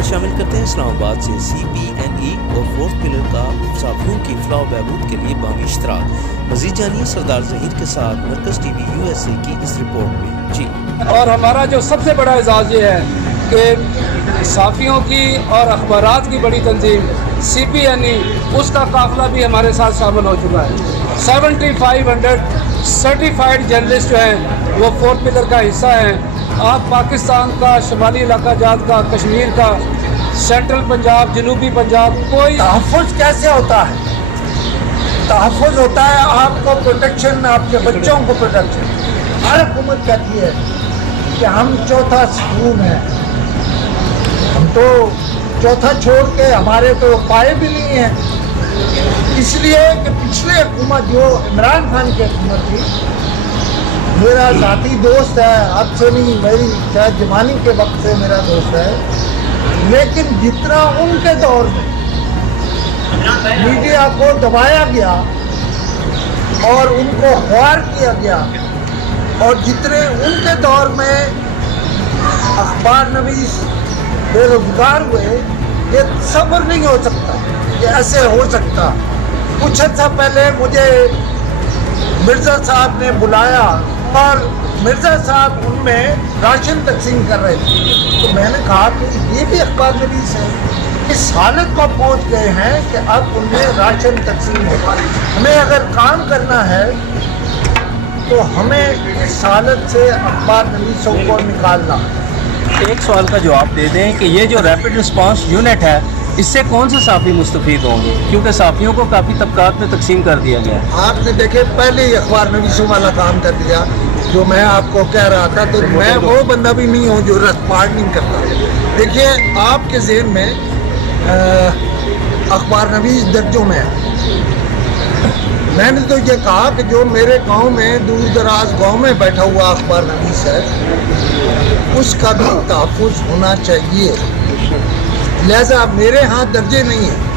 خبر شامل کرتے ہیں اسلام آباد سے۔ CPNE اور فورتھ پلر کا صحافیوں کی فلاح و بہبود کے لیے باہمی اشتراک۔ مزید جانیے سردار ظہیر کے ساتھ مرکز ٹی وی USA کی اس رپورٹ میں۔ جی اور ہمارا جو سب سے بڑا اعزاز یہ ہے کہ صحافیوں کی اور اخبارات کی بڑی تنظیم CPNE اس کا قافلہ بھی ہمارے ساتھ شامل ہو چکا ہے۔ 7500 سرٹیفائڈ جرنلسٹ جو ہیں وہ فورتھ پلر کا حصہ ہیں۔ آپ پاکستان کا، شمالی علاقہ جات کا، کشمیر کا، سینٹرل پنجاب، جنوبی پنجاب، کوئی تحفظ کیسے ہوتا ہے؟ تحفظ ہوتا ہے آپ کو پروٹیکشن، آپ کے بچوں کو پروٹیکشن۔ ہر حکومت کہتی ہے کہ ہم چوتھا سکون ہیں، ہم تو چوتھا چھوڑ کے ہمارے تو پائے بھی نہیں ہیں، اس لیے کہ پچھلے حکومت جو عمران خان کی حکومت تھی، میرا ذاتی دوست ہے، اب سے نہیں، میری شاید جوانی کے وقت سے میرا دوست ہے، لیکن جتنا ان کے دور میں میڈیا کو دبایا گیا اور ان کو خوار کیا گیا، اور جتنے ان کے دور میں اخبار نویس بے روزگار ہوئے، یہ تصور نہیں ہو سکتا کہ ایسے ہو سکتا۔ کچھ عرصہ پہلے مجھے مرزا صاحب نے بلایا اور مرزا صاحب ان میں راشن تقسیم کر رہے تھے، تو میں نے کہا کہ یہ بھی اخبار نویس ہے، اس حالت کو پہنچ گئے ہیں کہ اب ان میں راشن تقسیم ہوتا ہے۔ ہمیں اگر کام کرنا ہے تو ہمیں اس حالت سے اخبار نویسوں کو نکالنا ہے۔ ایک سوال کا جواب دے دیں کہ یہ جو ریپڈ رسپانس یونٹ ہے، اس سے کون سے صحافی مستفید ہوں گے؟ کیونکہ صحافیوں کو کافی طبقات میں تقسیم کر دیا گیا ہے۔ آپ نے دیکھے پہلے ہی اخبار نویسوں والا کام کر دیا جو میں آپ کو کہہ رہا تھا، تو میں وہ بندہ بھی نہیں ہوں جو ریسپانڈنگ کرتا۔ دیکھیے آپ کے ذہن میں اخبار نویس درجوں میں ہے، میں نے تو یہ کہا کہ جو میرے گاؤں میں دور دراز گاؤں میں بیٹھا ہوا اخبار نویس ہے، اس کا بھی تحفظ ہونا چاہیے، لہذا میرے ہاں درجے نہیں ہیں۔